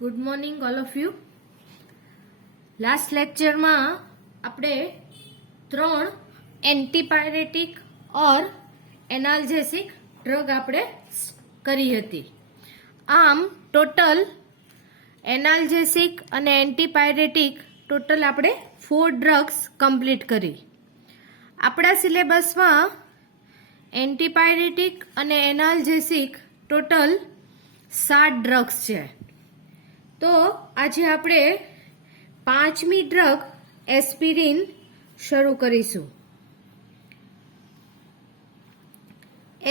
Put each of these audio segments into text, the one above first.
Good morning all of you. Last લેક્ચરમાં આપણે 3 એન્ટીપાયરેટિક ઓર એનાલ્જેસિક ડ્રગ આપણે કરી હતી. આમ ટોટલ એનાલ્જેસિક અને એન્ટીપાયરેટિક ટોટલ આપણે 4 ડ્રગ્સ કમ્પ્લીટ કરી. આપણા સિલેબસમાં એન્ટીપાયરેટિક અને એનાલ્જેસિક ટોટલ 7 ડ્રગ્સ છે. તો આજે આપણે 5મી ડ્રગ એસ્પિરિન શરૂ કરીશું.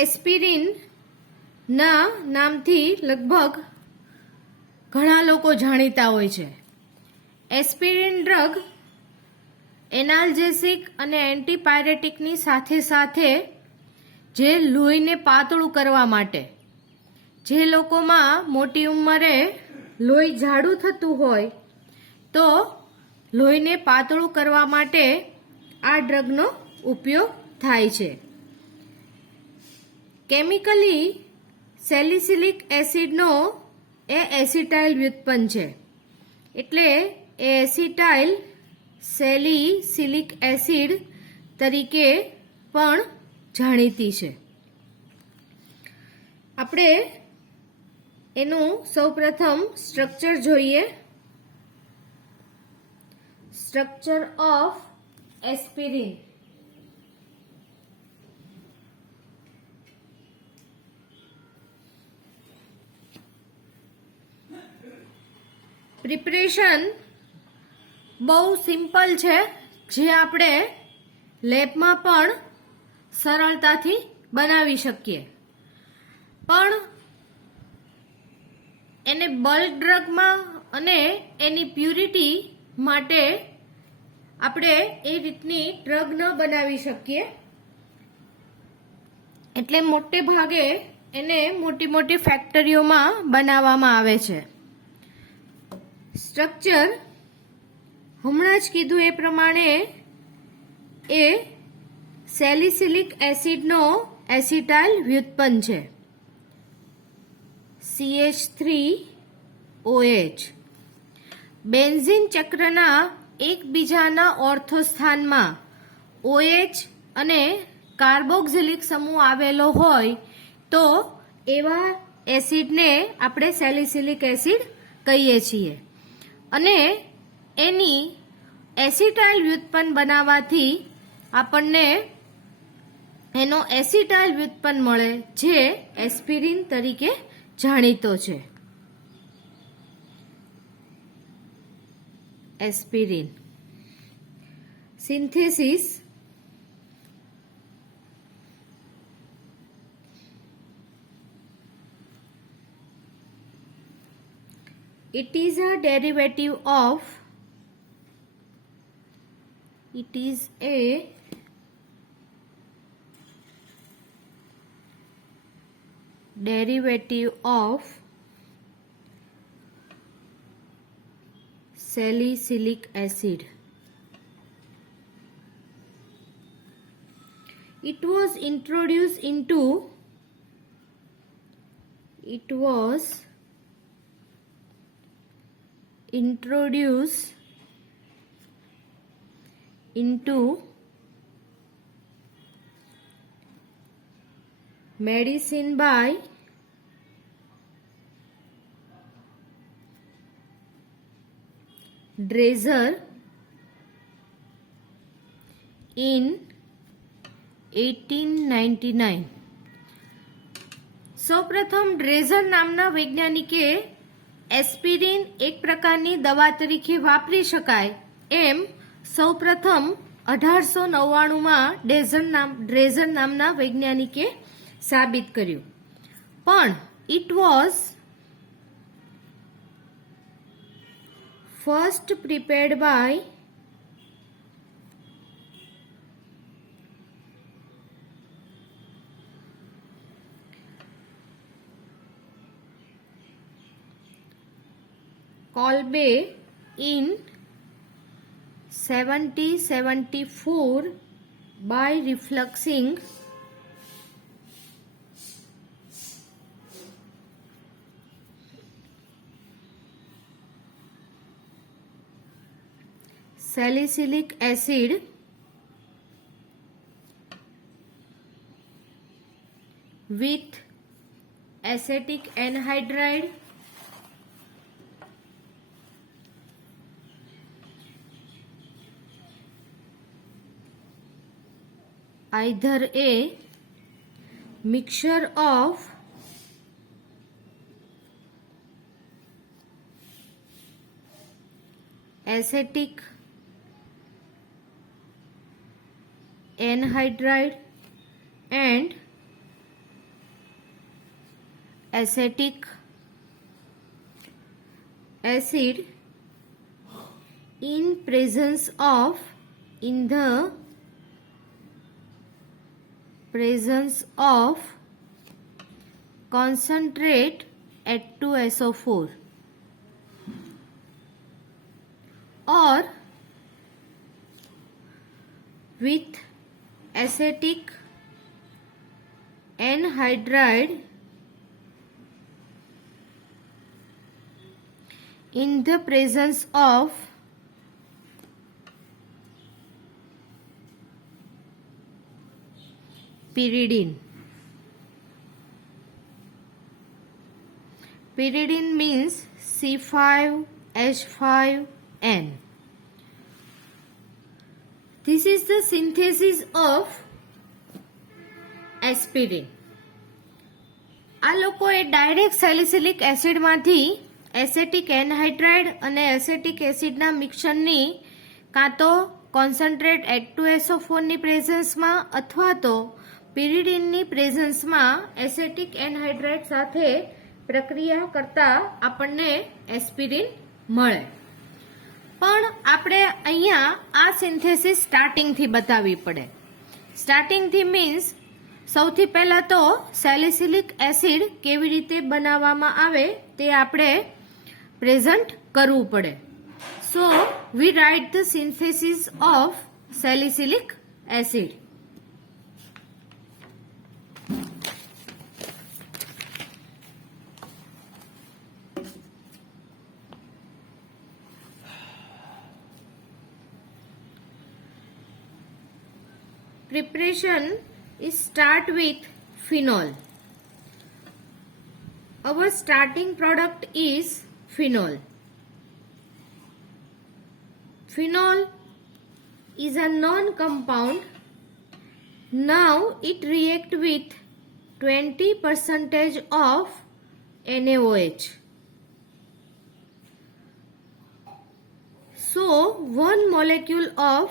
એસ્પિરિન ના નામથી લગભગ ઘણા લોકો જાણીતા હોય છે. એસ્પિરિન ડ્રગ એનાલ્જેસિક અને એન્ટીપાયરેટિકની સાથે સાથે જે લોહીને પાતળું કરવા માટે, જે લોકોમાં મોટી ઉંમરે લોહી જાડું થતું હોય તો લોહીને પાતળું કરવા માટે આ ડ્રગનો ઉપયોગ થાય છે. કેમિકલી સેલિસિલિક એસિડનો એ એસિટાઇલ વ્યુત્પન્ન છે, એટલે એ એસિટાઇલ સેલિસિલિક એસિડ તરીકે પણ જાણીતી છે. આપણે એનું સૌપ્રથમ સ્ટ્રક્ચર જોઈએ. Structure of aspirin. પ્રિપરેશન બહુ સિમ્પલ છે, જે આપણે લેબમાં પણ સરળતાથી બનાવી શકીએ. પણ એને બલ્ક ડ્રગમાં અને એની પ્યુરિટી માટે આપણે એ રીતની ડ્રગ ન બનાવી શકીએ, એટલે મોટે ભાગે એને મોટી મોટી ફેક્ટરીઓમાં બનાવવામાં આવે છે. સ્ટ્રક્ચર હમણાં જ કીધું એ પ્રમાણે એ સેલિસિલિક એસિડનો એસિટાઇલ વ્યુત્પન્ન છે, CH3OH. બેન્ઝીન ચક્રના એકબીજાના ઓર્થોસ્થાનમાં OH અને કાર્બોક્સિલિક સમૂહ આવેલો હોય તો એવા એસિડને આપણે સેલિસિલિક એસિડ કહીએ છીએ. અને એની એસિટાઇલ વ્યુત્પન્ન બનાવવાથી આપણને એનો એસિટાઇલ વ્યુત્પન્ન મળે, જે એસ્પિરિન તરીકે જાણીતો છે. Aspirin synthesis. It is a derivative of salicylic acid. It was introduced into medicine by Dreser in 1899. સૌપ્રથમ ડ્રેઝર નામના વૈજ્ઞાનિકે એસ્પિરિન એક પ્રકારની દવા તરીકે વાપરી શકાય એમ સૌપ્રથમ 1899માં ડ્રેઝર નામના વૈજ્ઞાનિકે સાબિત કર્યું. પણ it was first prepared by Kolbe in 1774 by refluxing salicylic acid with acetic anhydride either a mixture of acetic anhydride and acetic acid in the presence of concentrate H2SO4 or with acetic anhydride in the presence of pyridine. Pyridine means C5H5N. This is the synthesis of aspirin. આ લોકોએ direct salicylic એસિડમાંથી acetic anhydride અને એસેટિક એસિડના મિક્સચરની કાં તો concentrate H2SO4 ની પ્રેઝન્સમાં અથવા તો પિરિડિનની પ્રેઝન્સમાં એસેટિક એનહાઇડ્રાઇડ સાથે પ્રક્રિયા કરતા આપણને એસ્પિરિન મળે. પણ આપણે અહીંયા આ સિન્થેસિસ સ્ટાર્ટિંગથી બતાવવી પડે. સ્ટાર્ટિંગથી મીન્સ સૌથી પહેલા તો સેલિસિલિક એસિડ કેવી રીતે બનાવવામાં આવે તે આપણે પ્રેઝન્ટ કરવું પડે. So we write the synthesis of salicylic acid. Preparation is start with phenol. Our starting product is phenol. Phenol is a non-compound. Now it react with 20% of NaOH. So one molecule of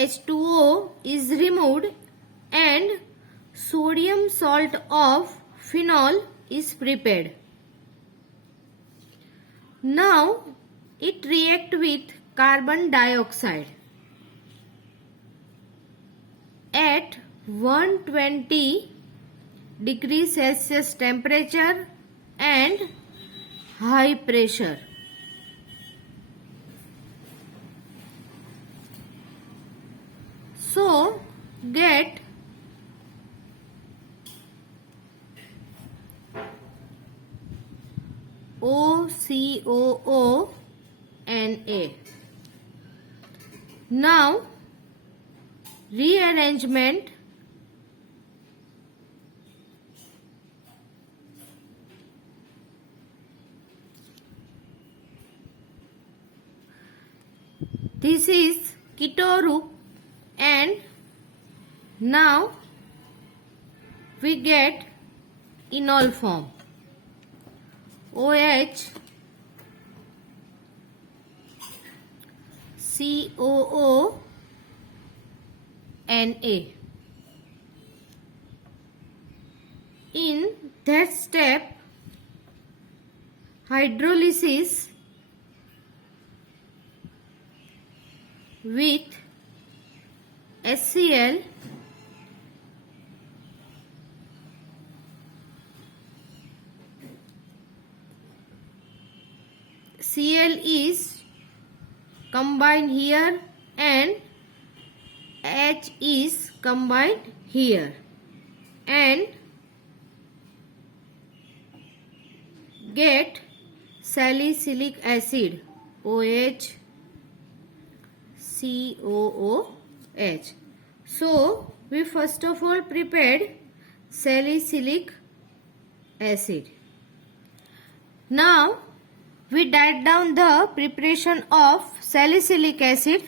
H2O is removed and sodium salt of phenol is prepared. Now it react with carbon dioxide at 120 degrees Celsius temperature and high pressure. So get OCOO-Na. Now rearrangement this is ketoruk and now we get enol form OH COO Na. In that step hydrolysis with HCl Cl is combined here and H is combined here and get salicylic acid OH COOH. So we first of all prepared salicylic acid. Now we write down the preparation of salicylic acid.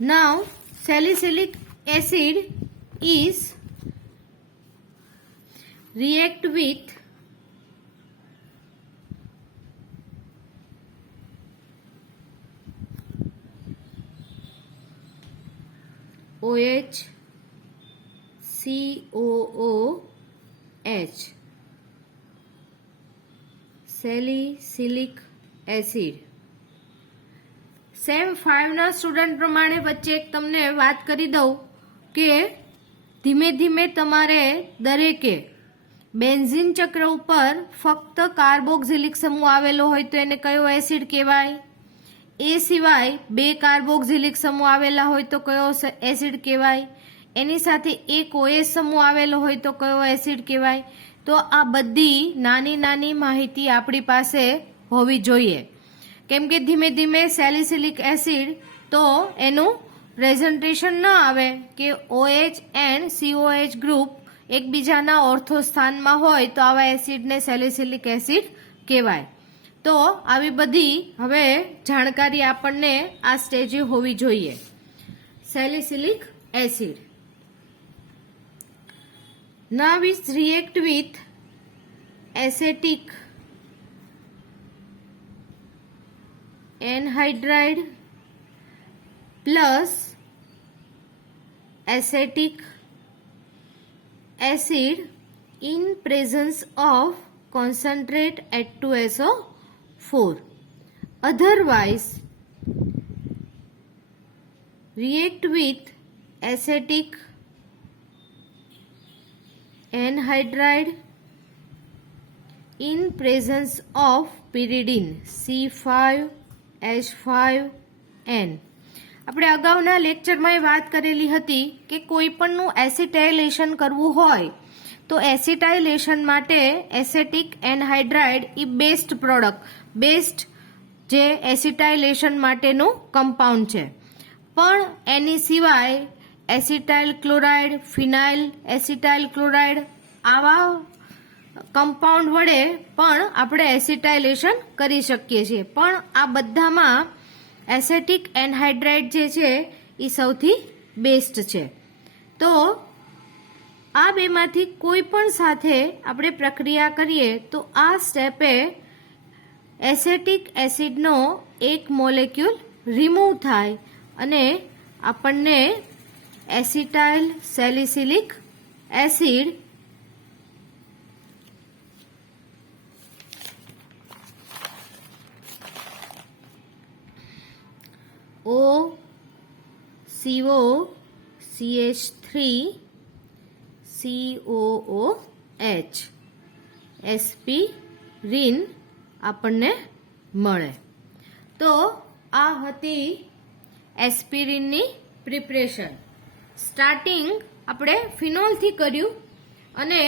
Now salicylic acid is react with OH, COOH, salicylic acid. Sem 5 ના સ્ટુડન્ટ પ્રમાણે વચ્ચે એક તમને વાત કરી દઉં કે ધીમે ધીમે તમારે દરેકે બેન્ઝીન ચક્ર ઉપર ફક્ત કાર્બોક્સિલિક સમૂહ આવેલો હોય તો એને કયો એસિડ કહેવાય, એ સિવાય 2 કાર્બોક્સિલિક સમૂહ આવેલા હોય તો કયો એસિડ કહેવાય, એની સાથે એક OH સમૂહ આવેલો હોય તો કયો એસિડ કહેવાય. તો આ બધી નાની નાની માહિતી આપણી પાસે હોવી જોઈએ, કેમ કે ધીમે ધીમે સેલિસિલિક એસિડ તો એનું પ્રેઝન્ટેશન ન આવે કે OH એન્ડ COH ગ્રુપ એકબીજાના ઓર્થો સ્થાનમાં હોય તો આવા એસિડને સેલિસિલિક એસિડ કહેવાય. તો આવી બધી હવે જાણકારી આપણને આ સ્ટેજે હોવી જોઈએ. Salicylic acid now it react with acetic anhydride plus acetic acid in presence of concentrate H2SO4. Otherwise react with acetic anhydride in presence of pyridine C5H5N. આપણે અગાઉના લેક્ચરમાં એ વાત કરેલી હતી કે કોઈ પણનું એસિટાઇલેશન કરવું હોય તો એસિટાઇલેશન માટે એસેટિક એનહાઇડ્રાઇડ એ બેસ્ટ પ્રોડક્ટ, બેસ્ટ જે એસિટાઇલેશન માટેનું કમ્પાઉન્ડ છે. પણ એની સિવાય એસિટાઇલ ક્લોરાઇડ, ફિનાઇલ એસિટાઇલ ક્લોરાઇડ આવા કમ્પાઉન્ડ વડે પણ આપણે એસિટાઇલેશન કરી શકીએ છીએ. પણ આ બધામાં એસેટિક એનહાઇડ્રાઇડ જે છે એ સૌથી બેસ્ટ છે. તો આ બેમાંથી કોઈ પણ સાથે આપણે પ્રક્રિયા કરીએ તો આ સ્ટેપે એસેટિક એસિડનો એક મોલેક્યુલ રિમૂવ થાય અને આપણને acetyl salicylic acid OCOCH3 COOH aspirin આપણને મળે. તો આ હતી એસ્પિરિનની પ્રિપરેશન. સ્ટાર્ટિંગ આપણે ફિનોલથી કર્યું અને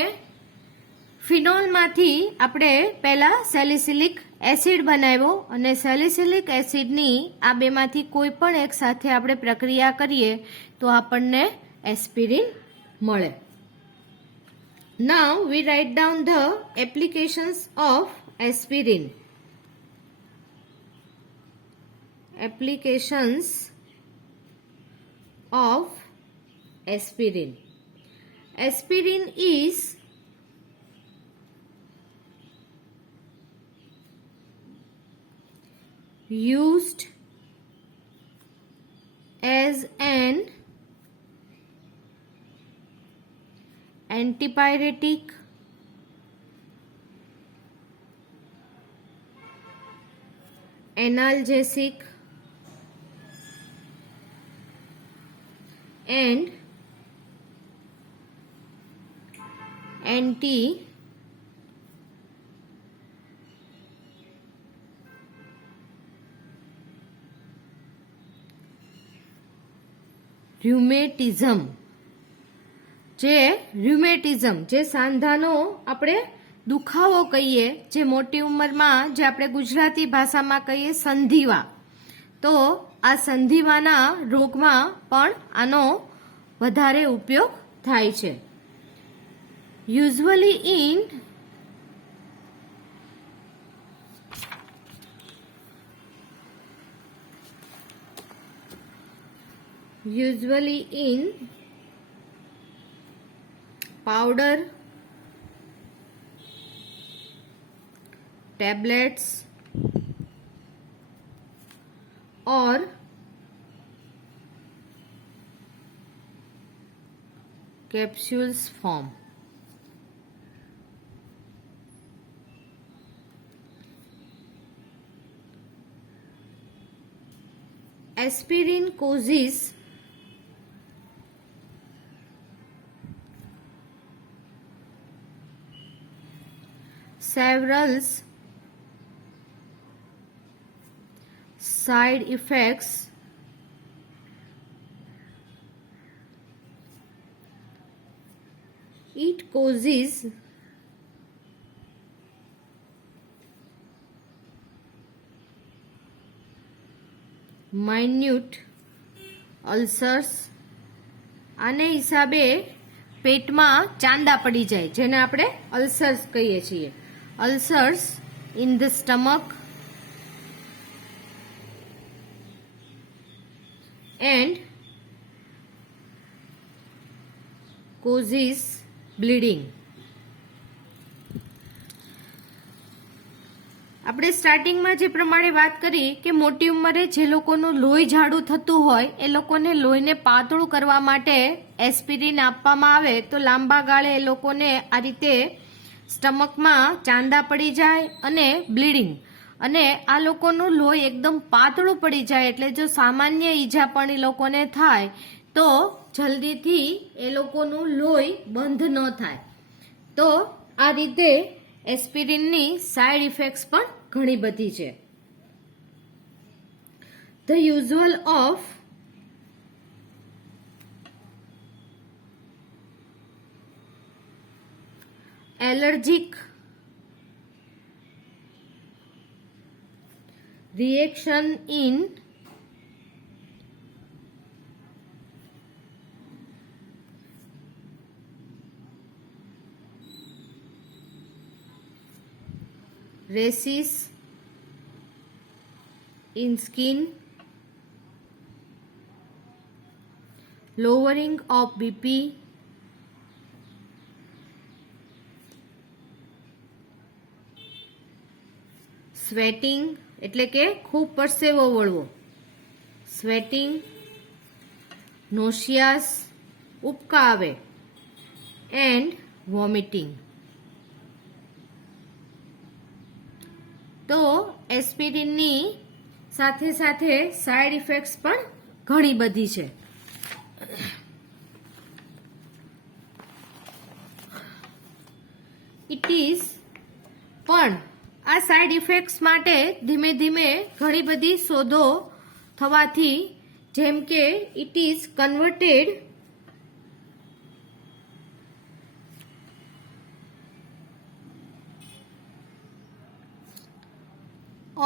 ફિનોલમાંથી આપણે પહેલા સેલિસિલિક એસિડ બનાવ્યો અને સેલિસિલિક એસિડની આ બેમાંથી કોઈ પણ એક સાથે આપણે પ્રક્રિયા કરીએ તો આપણને એસ્પિરિન મળે. Now we write down the applications of aspirin. Applications of aspirin. Aspirin is used as an antipyretic, analgesic and rheumatism જે સાંધાનો આપણે દુખાવો કહીએ, જે મોટી ઉંમરમાં જે આપણે ગુજરાતી ભાષામાં કહીએ સંધિવા, તો આ સંધિવાના રોગમાં પણ આનો વધારે ઉપયોગ થાય છે. Usually in powder, tablets or capsules form. Aspirin causes several side effects it causes minute ulcers. આને હિસાબે પેટમાં ચાંદા પડી જાય જેને આપણે અલ્સર્સ કહીએ છીએ. Ulcers in the stomach and causes bleeding. આપણે સ્ટાર્ટિંગમાં જે પ્રમાણે વાત કરી કે મોટી ઉંમરે જે લોકોનું લોહી જાડું થતું હોય એ લોકોને લોહીને પાતળું કરવા માટે એસ્પિરિન આપવામાં આવે તો લાંબા ગાળે એ લોકોને આ રીતે સ્ટમકમાં ચાંદા પડી જાય અને બ્લીડિંગ, અને આ લોકોનું લોહી એકદમ પાતળું પડી જાય એટલે જો સામાન્ય ઈજા પણ એ લોકોને થાય તો જલ્દીથી એ લોકોનું લોહી બંધ ન થાય. તો આ રીતે એસ્પિરિનની સાઇડ ઇફેક્ટ્સ પણ ઘણી બધી છે. The usual of allergic reaction in rashes in skin, lowering of BP, sweating એટલે કે ખૂબ પરસેવો વળવો, સ્વેટિંગ, નોશિયાસ, ઉબકા આવે, એન્ડ વોમિટિંગ. તો એસ્પિરિનની સાથે સાથે સાઇડ ઇફેક્ટ્સ પણ ઘણી બધી છે. ઇટ ઇઝ પણ આ સાઇડ ઇફેક્ટ્સ માટે ધીમે ધીમે ઘણી બધી શોધો થવાથી, જેમ કે it is converted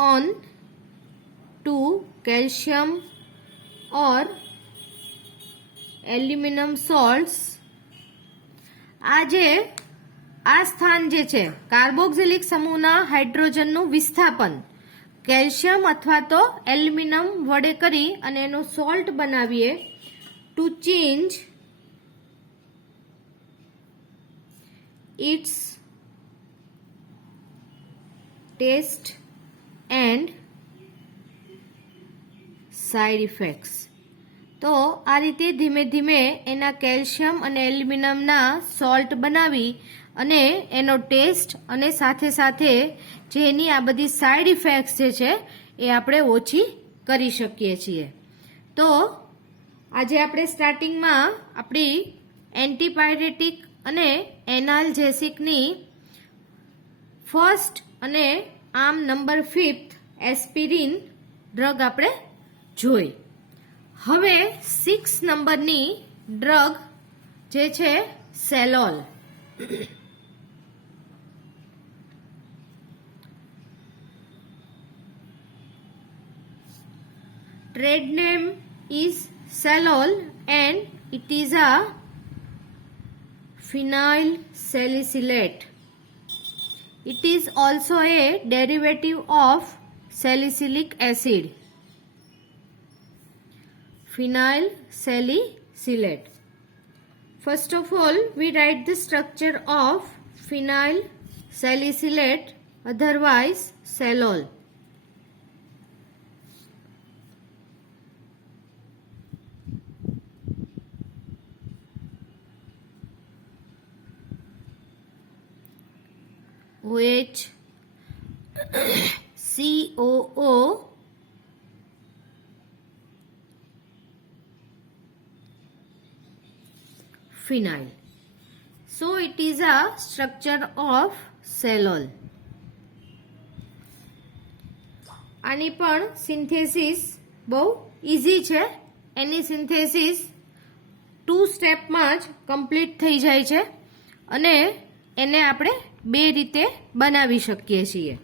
on to calcium or aluminum salts. આ સ્થાન જે છે કાર્બોક્સિલિક સમૂહના હાઇડ્રોજનનું વિસ્થાપન કેલ્શિયમ અથવા તો એલ્યુમિનિયમ વડે કરી અને એનો સોલ્ટ બનાવીએ to change its taste and side effects. તો આ રીતે ધીમે ધીમે એના કેલ્શિયમ અને એલ્યુમિનિયમના સોલ્ટ બનાવી અને એનો ટેસ્ટ અને સાથે સાથે જે એની આ બધી સાઇડ ઇફેક્ટ્સ જે છે એ આપણે ઓછી કરી શકીએ છીએ. તો આજે આપણે સ્ટાર્ટિંગમાં આપણી એન્ટીપાયરેટિક અને એનાલ્જેસિકની ફર્સ્ટ અને આમ નંબર 5 એસ્પિરિન ડ્રગ આપણે જોઈ. હવે 6 નંબરની ડ્રગ જે છે સેલોલ. trade name is Salol and it is a phenyl salicylate. It is also a derivative of salicylic acid. Phenyl salicylate. First of all, we write the structure of phenyl salicylate, otherwise Salol. OH COO phenyl. So it is a structure of Salol. આની પણ સિન્થેસિસ બહુ ઇઝી છે. એની સિન્થેસિસ 2 સ્ટેપમાં જ કમ્પ્લીટ થઈ જાય છે અને એને આપણે 2 રીતે બનાવી શકીએ છીએ.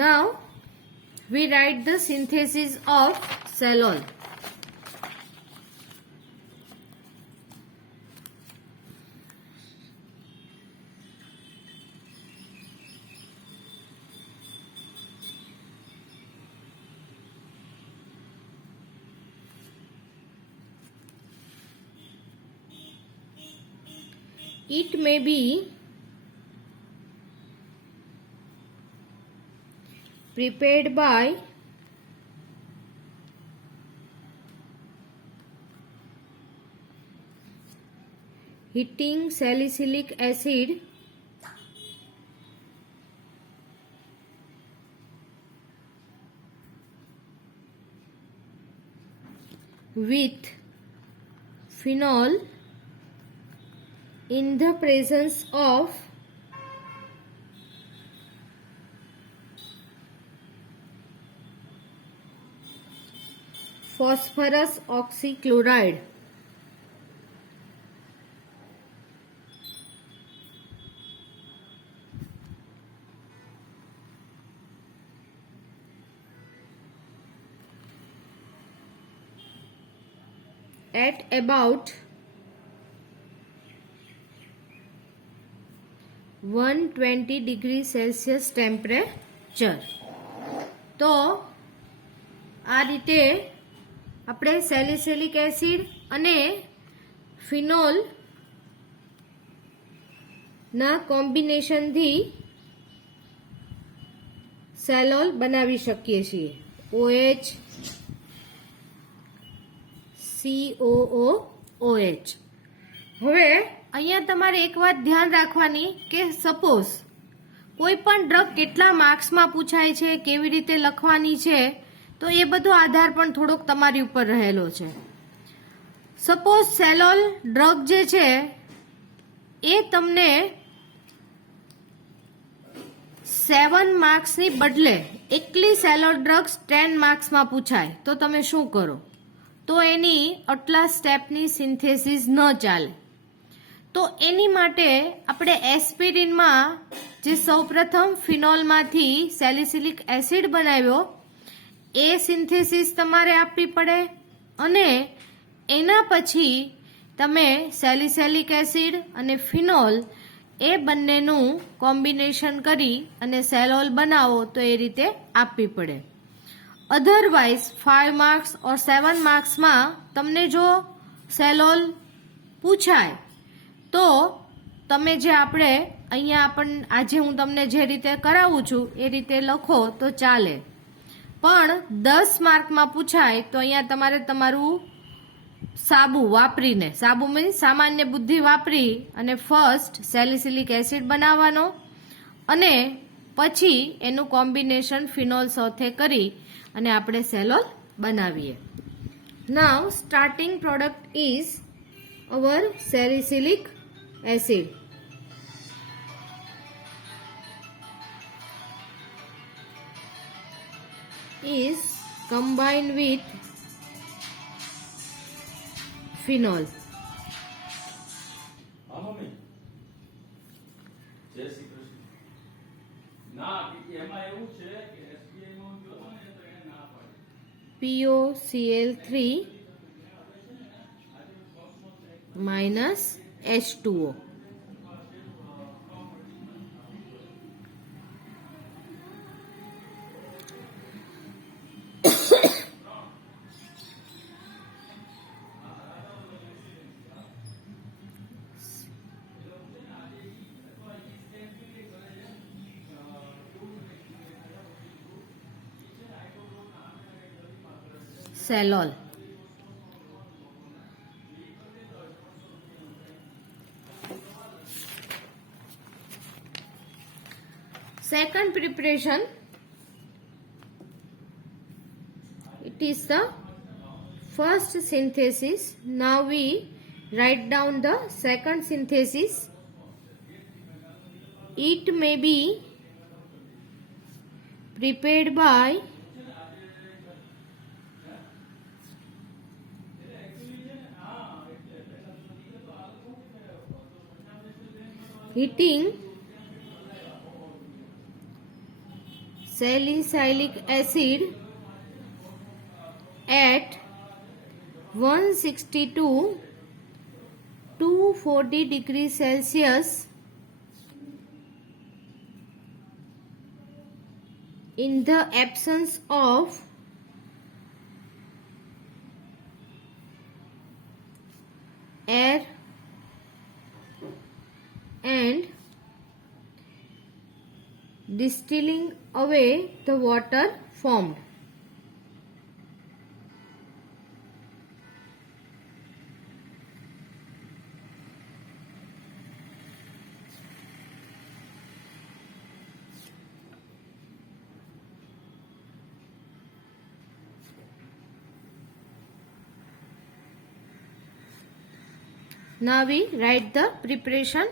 Now we write the synthesis of Salol. It may be prepared by heating salicylic acid with phenol in the presence of phosphorus oxychloride. At about 120 degree Celsius temperature. તો આ રીતે આપણે સેલિસિલિક એસિડ અને ફિનોલ ના કોમ્બિનેશનથી સેલોલ બનાવી શકીએ છીએ. OH COOOH. હવે અહીંયા તમારે એક વાત ધ્યાન રાખવાની કે સપોઝ કોઈ પણ ડ્રગ કેટલા માર્ક્સમાં પૂછાય છે, કેવી રીતે લખવાની છે, તો એ બધો આધાર પણ થોડોક તમારી ઉપર રહેલો છે. સપોઝ સેલોલ ડ્રગ જે છે એ તમને 7 માર્ક્સની બદલે એકલી સેલોલ ડ્રગ્સ 10 માર્ક્સમાં પૂછાય તો તમે શું કરો? તો એની આટલા સ્ટેપની સિન્થેસિસ ન ચાલે. તો એની માટે આપણે એસ્પિરિનમાં જે સૌપ્રથમ ફિનોલમાંથી સેલિસિલિક એસિડ બનાવ્યો એ સિન્થેસિસ તમારે આપવી પડે અને એના પછી તમે સેલિસિલિક એસિડ અને ફિનોલ એ બંનેનું કોમ્બિનેશન કરી અને સેલોલ બનાવો તો એ રીતે આપવી પડે. અધરવાઇઝ 5 માર્ક્સ ઓર 7 માર્ક્સમાં તમને જો સેલોલ પૂછાય તો તમે જે આપણે અહીંયા આજે હું તમને જે રીતે કરાવું છું એ રીતે લખો તો ચાલે. પણ 10 માર્કમાં પૂછાય તો અહીંયા તમારે તમારું સાબુ વાપરીને, સાબુ મીન્સ સામાન્ય બુદ્ધિ વાપરી અને ફર્સ્ટ સેલિસિલિક એસિડ બનાવવાનો અને પછી એનું કોમ્બિનેશન ફિનોલ સાથે કરી અને આપણે સેલોલ બનાવીએ. Now starting product is our salicylic acid. Is combined with phenol. જય શ્રી કૃષ્ણ. ના એમાં એવું છે કે SBI નું જો ને તો એ ના પાડે. POCl3 minus H2O. Celol. Second preparation, it is the first synthesis. Now we write down the second synthesis. It may be prepared by heating salicylic acid at 160 to 240 degrees Celsius in the absence of air and distilling away the water formed. Now we write the preparation.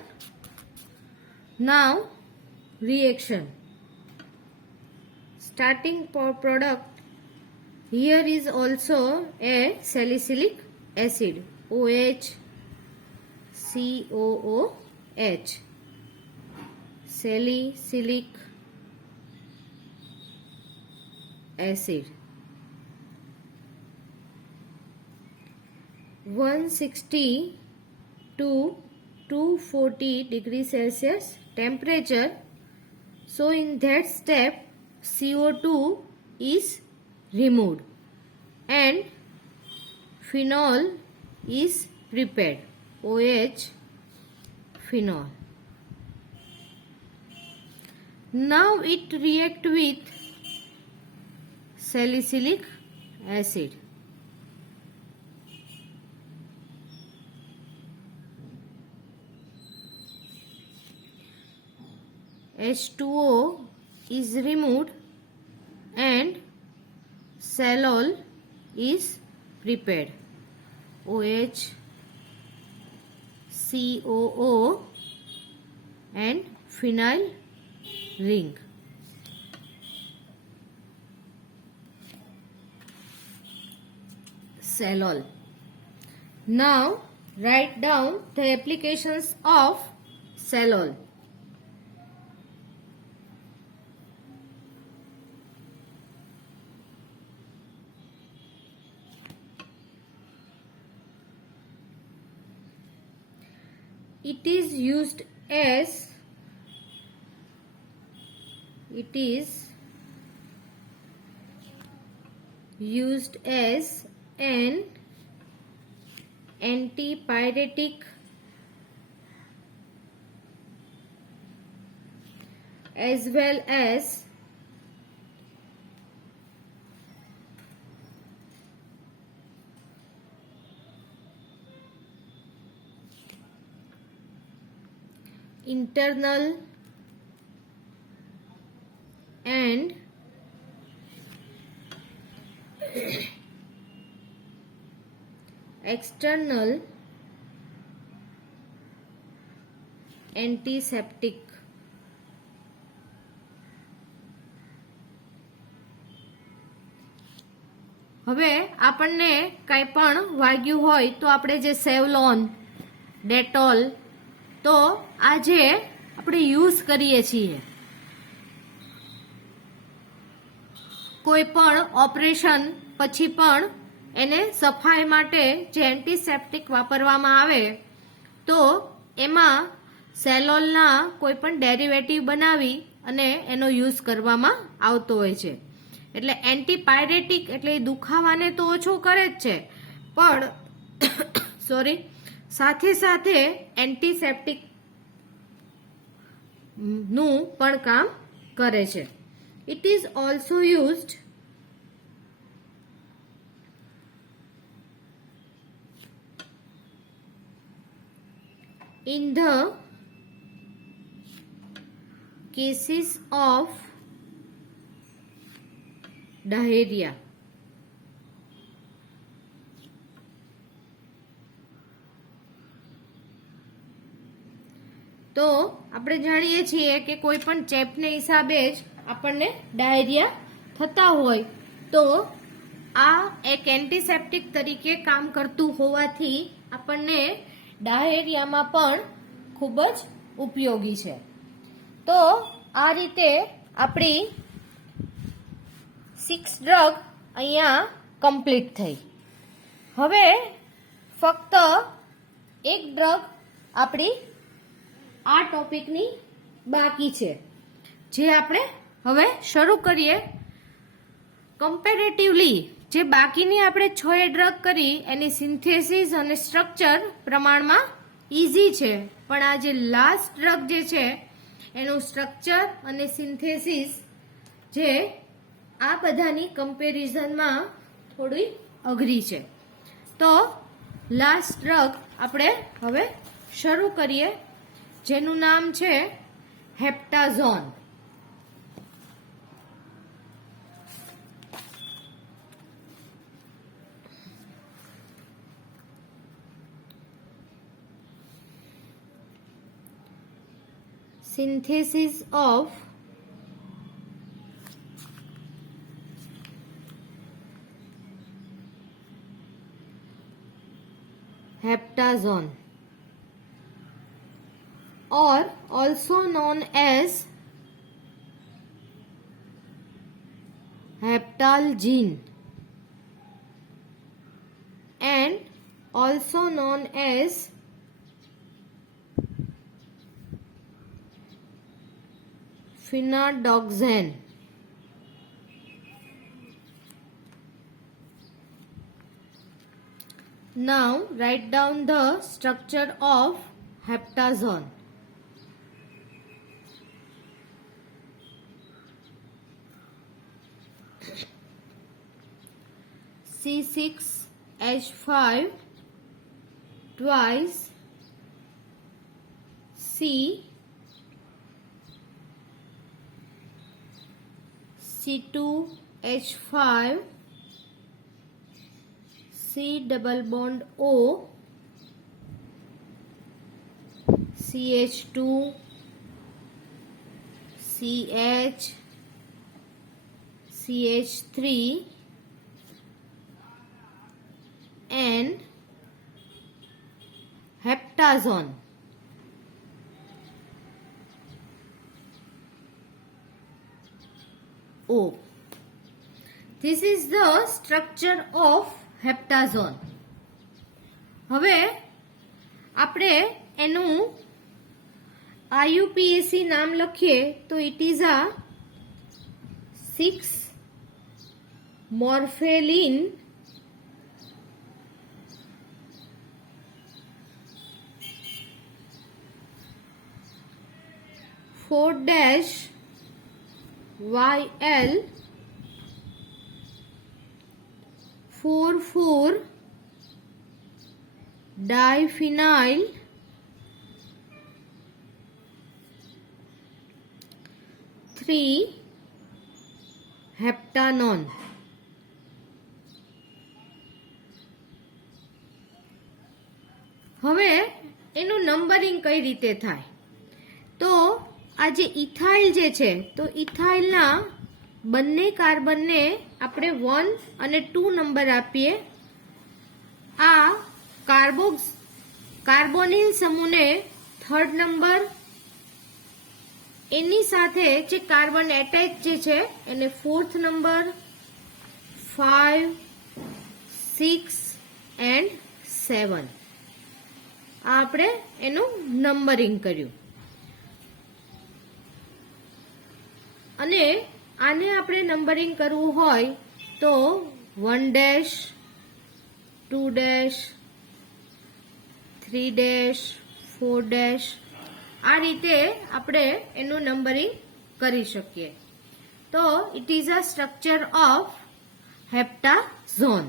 Now reaction. Starting product, here is also a salicylic acid, OH, COOH, salicylic acid. 160 to 240 degrees Celsius temperature. So in that step CO2 is removed and phenol is prepared, OH phenol. Now it reacts with salicylic acid. H2O is removed and Celol is prepared, OH, COO and phenyl ring. Celol. Now write down the applications of Celol. It is used as an antipyretic as well as internal and external antiseptic. હવે આપણને કંઈ પણ વાગ્યું હોય તો આપણે જે Savlon, Dettol, તો આ જે આપણે યુઝ કરીએ છીએ કોઈ પણ ઓપરેશન પછી પણ એને સફાઈ માટે જે એન્ટીસેપ્ટિક વાપરવામાં આવે તો એમાં સેલોલના કોઈ પણ ડેરિવેટિવ બનાવી અને એનો યુઝ કરવામાં આવતો હોય છે. એટલે એન્ટીપાયરેટિક એટલે દુખાવાને તો ઓછો કરે જ છે પણ સાથે સાથે એન્ટીસેપ્ટિક નું પણ કામ કરે છે. It is also used in the cases of diarrhea. તો આપણે જાણીએ છીએ કે કોઈ પણ ચેપને હિસાબે જ આપણને ડાયરિયા થતા હોય તો આ એક એન્ટીસેપ્ટિક તરીકે કામ કરતું હોવાથી આપણને ડાયરિયામાં પણ ખૂબ જ ઉપયોગી છે. તો આ રીતે આપણી 6 ડ્રગ અહીંયા કમ્પ્લીટ થઈ. હવે ફક્ત એક ડ્રગ આપણી આ ટોપિકની બાકી છે જે આપણે હવે શરૂ કરીએ. કમ્પેરેટિવલી જે બાકીની આપણે 6 ડ્રગ કરી એની સિન્થેસિસ અને સ્ટ્રક્ચર પ્રમાણમાં ઈઝી છે પણ આ જે લાસ્ટ ડ્રગ જે છે એનું સ્ટ્રક્ચર અને સિન્થેસિસ જે આ બધાની કમ્પેરિઝનમાં થોડી અઘરી છે. તો લાસ્ટ ડ્રગ આપણે હવે શરૂ કરીએ જેનું નામ છે હેપ્ટાઝોન. Synthesis of heptazone or also known as heptalgene and also known as finadoxine. Now write down the structure of heptazone. C6H5 twice C2H5 C double bond O CH2 CH CH3 and heptazone. O. This is the structure of heptazone. હવે આપણે એનું IUPAC નામ લખીએ તો it is a 6-morphelin -YL 4,4 diphenyl heptanone. હવે એનું નંબરિંગ કઈ રીતે થાય તો આ જે ઇથાઇલ જે છે તો ઇથાઇલના બંને કાર્બનને આપણે 1 અને 2 નંબર આપીએ. આ કાર્બોનિલ સમૂહને 3rd નંબર, એની સાથે જે કાર્બન એટેચ જે છે એને 4th નંબર, 5, 6 and 7 આ આપણે એનું નંબરિંગ કર્યું અને આને આપણે નંબરિંગ કરવું હોય તો 1 ડેશ 2 ડેશ 3 ડેશ 4 ડેશ આ રીતે આપણે એનું નંબરિંગ કરી શકીએ તો it is a structure of heptazone.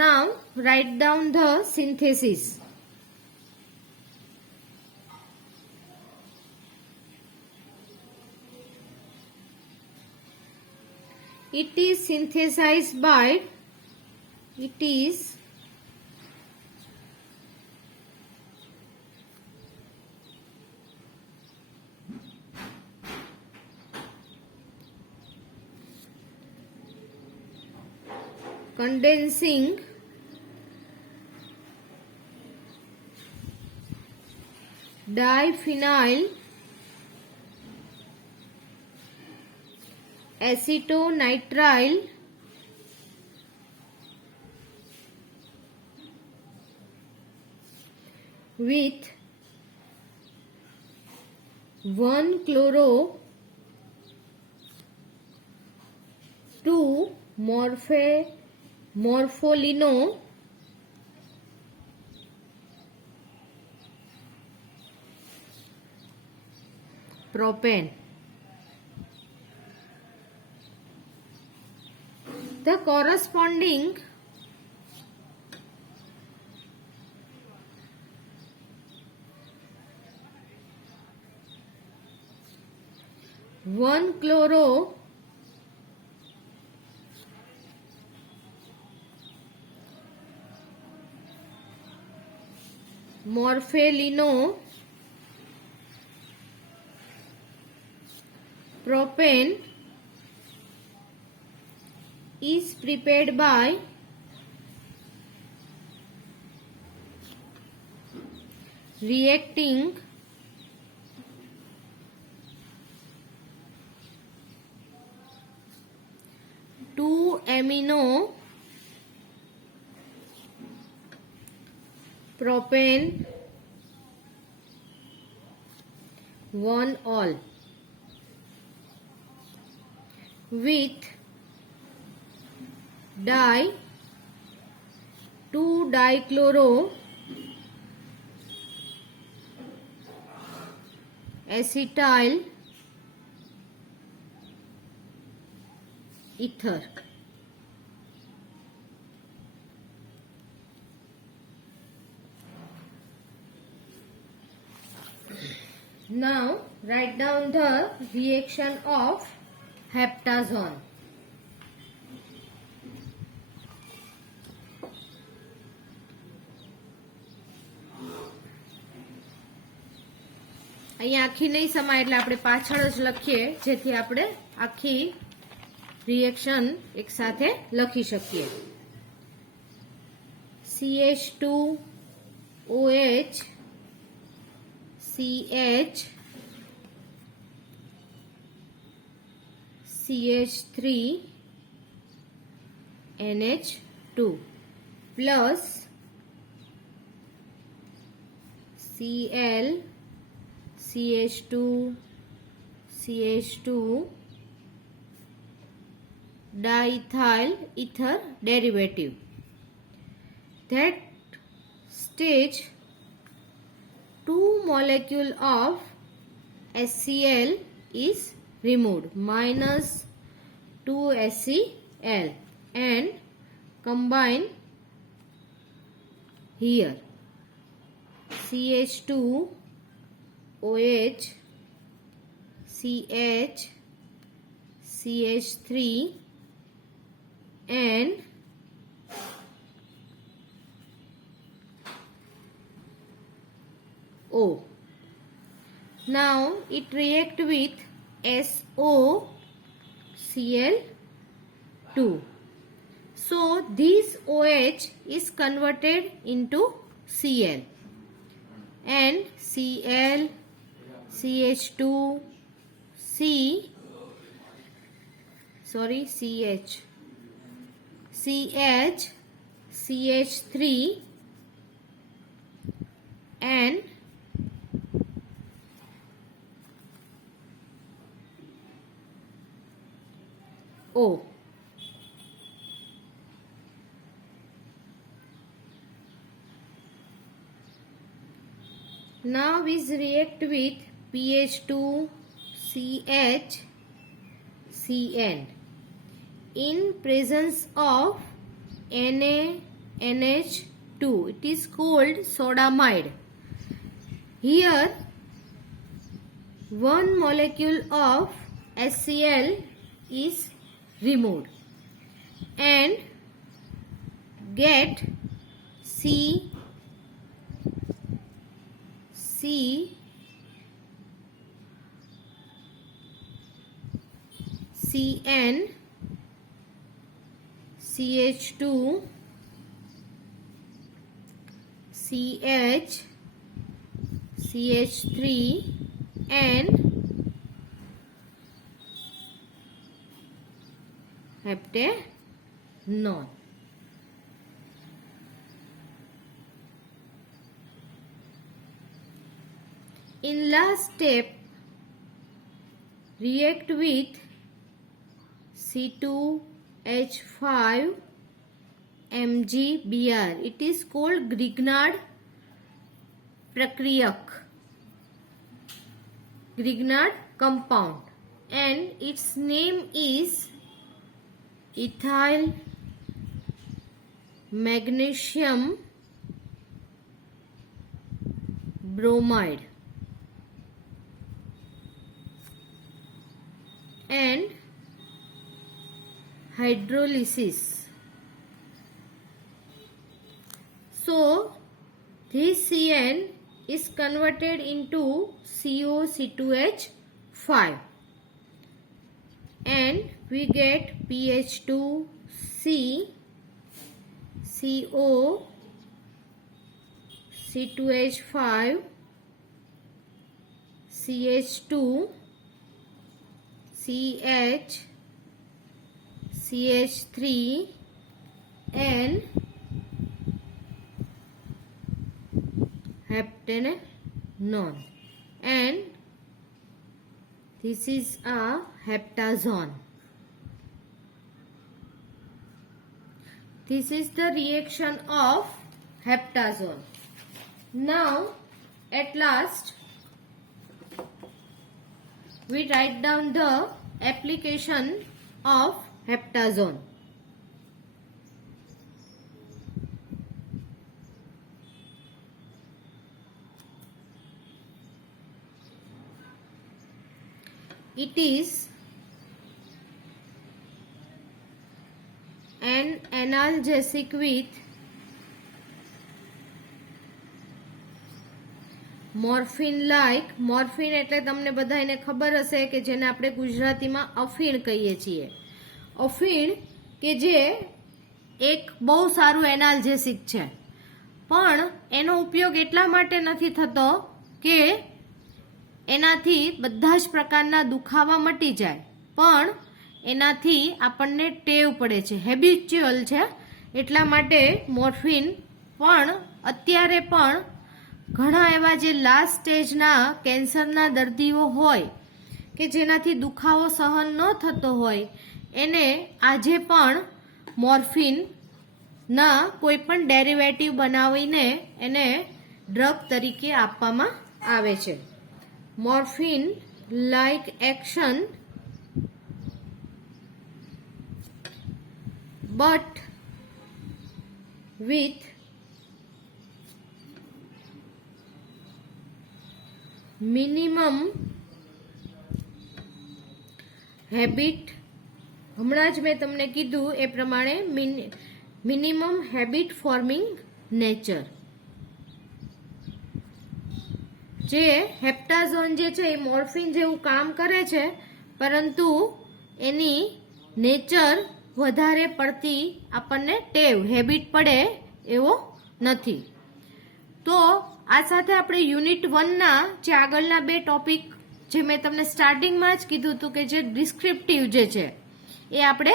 Now write down the synthesis. It is synthesized by condensing diphenyl acetonitrile with 1-chloro 2-morpholino propane. The corresponding one chloro morpholino propane is prepared by reacting two amino propane 1-ol with 2-dichloro acetyl ether. Now write down the reaction of heptazone. અહીંયા આખી નહીં સમાય એટલે આપણે પાછળ જ લખીએ જેથી આપણે આખી રિએક્શન એક સાથે લખી શકીએ. CH2OH CH CH3 NH2 plus Cl CH2 CH2 diethyl ether derivative. That stage 2 molecule of HCl is removed minus 2 HCl and combine here CH2 OH CH CH3 and O. Now it react with SOCl2. So this OH is converted into Cl. and Cl, CH2, CH, CH3 and O. Now is react with PH2, CH, Cn in presence of NaNH2. It is called sodamide. Here one molecule of HCl is removed and get Cn, CH2, CH, CH3 and heptanone. In last step, react with C2H5 MgBr. It is called Grignard Prakriyak, Grignard compound, and its name is ethyl magnesium bromide. And hydrolysis. So this Cn is converted into COC2H5 and we get PH2C, CO, C2H5, CH2, CH, CH3 and heptanone, and this is a heptazone. This is the reaction of heptazone. Now at last we write down the application of heptazone. It is an analgesic with morphine like. Morphine એટલે તમને બધાને ખબર હશે કે જેને આપણે ગુજરાતીમાં અફીણ કહીએ છીએ. અફીણ કે જે એક બહુ સારું એનાલ્જેસિક છે, પણ એનો ઉપયોગ એટલા માટે નથી થતો કે એનાથી બધા જ પ્રકારના દુખાવા મટી જાય, પણ એનાથી આપણને ટેવ પડે છે, હેબિચ્યુઅલ છે. એટલા માટે મોર્ફિન પણ અત્યારે પણ ઘણા એવા જે લાસ્ટ સ્ટેજના કેન્સરના દર્દીઓ હોય કે જેનાથી દુખાવો સહન ન થતો હોય એને આજે પણ મોર્ફિનના કોઈ પણ ડેરિવેટિવ બનાવીને એને ડ્રગ તરીકે આપવામાં આવે છે. Morphine like action but with minimum habit. હમણાં જ મેં તમને કીધું એ પ્રમાણે મિનિમમ હેબિટ ફોર્મિંગ નેચર. જે હેપ્ટાઝોન જે છે એ મોર્ફિન જેવું કામ કરે છે, પરંતુ એની નેચર વધારે પડતી આપણને ટેવ હેબિટ પડે એવો નથી. તો આ સાથે આપણે યુનિટ 1 ના જે આગળના 2 ટોપિક જે મેં તમને સ્ટાર્ટિંગમાં જ કીધું હતું કે જે ડિસ્ક્રિપ્ટિવ જે છે એ આપણે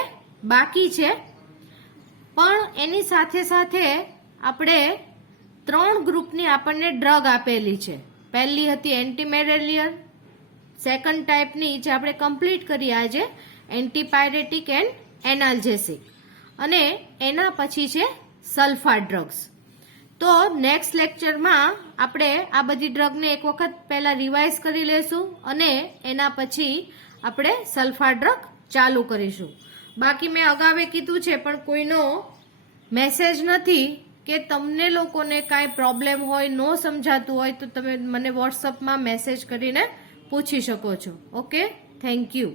બાકી છે, પણ એની સાથે સાથે આપણે 3 ગ્રુપની આપણને ડ્રગ આપેલી છે. પહેલી હતી એન્ટીમેલેરિયલ, સેકન્ડ ટાઈપની જે આપણે કમ્પ્લીટ કરી આજે એન્ટીપાયરેટિક એન્ડ એનાલ્જેસિક, અને એના પછી છે સલ્ફા ડ્રગ્સ. તો નેક્સ્ટ લેક્ચરમાં આપણે આ બધી ડ્રગને એક વખત પહેલા રિવાઇઝ કરી લેશું અને એના પછી આપણે સલ્ફા ડ્રગ ચાલુ કરીશું. બાકી મેં અગાઉ કીધું છે પણ કોઈનો મેસેજ નથી કે તમને લોકોને કાંઈ પ્રોબ્લેમ હોય, ન સમજાતું હોય તો તમે મને વોટ્સઅપમાં મેસેજ કરીને પૂછી શકો છો. Okay, thank you.